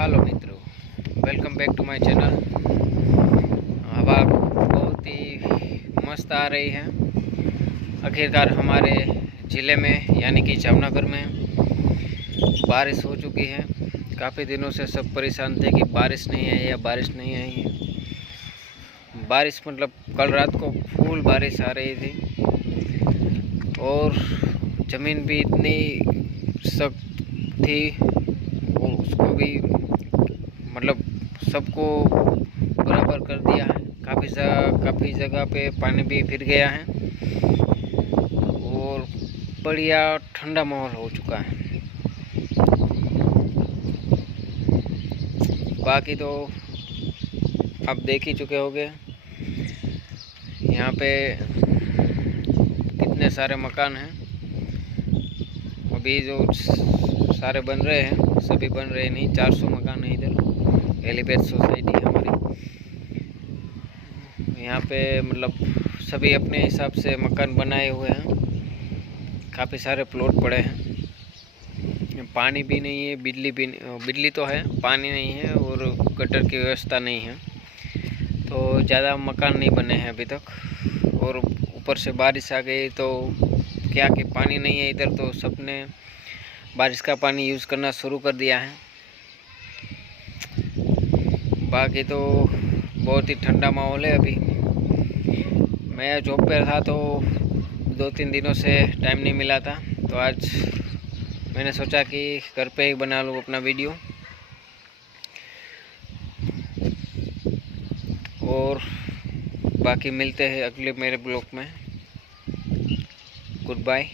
Hello मित्रों, welcome back to my channel. हवा बहुत ही मस्त आ रही है। आखिरकार हमारे ज़िले में यानी कि जामनगर में बारिश हो चुकी है। काफ़ी दिनों से सब परेशान थे कि बारिश नहीं आई या बारिश नहीं आई है। बारिश मतलब कल रात को फुल बारिश आ रही थी और ज़मीन भी इतनी सख्त थी, उसको भी मतलब सबको बराबर कर दिया है। काफ़ी जगह पे पानी भी फिर गया है और बढ़िया ठंडा माहौल हो चुका है। बाकी तो आप देख ही चुके होंगे यहाँ पे कितने सारे मकान हैं। अभी जो सारे बन रहे हैं, सभी बन रहे नहीं, 400 मकान है इधर। एलिवेट सोसाइटी है हमारी यहाँ पे, मतलब सभी अपने हिसाब से मकान बनाए हुए हैं। काफ़ी सारे प्लॉट पड़े हैं। पानी भी नहीं है, बिजली तो है, पानी नहीं है और गटर की व्यवस्था नहीं है, तो ज़्यादा मकान नहीं बने हैं अभी तक। और ऊपर से बारिश आ गई तो क्या कि पानी नहीं है इधर, तो सबने बारिश का पानी यूज़ करना शुरू कर दिया है। बाकी तो बहुत ही ठंडा माहौल है। अभी मैं जॉब पे था तो 2-3 दिनों से टाइम नहीं मिला था, तो आज मैंने सोचा कि घर पे ही बना लूँ अपना वीडियो। और बाकी मिलते हैं अगले मेरे ब्लॉग में। Good bye.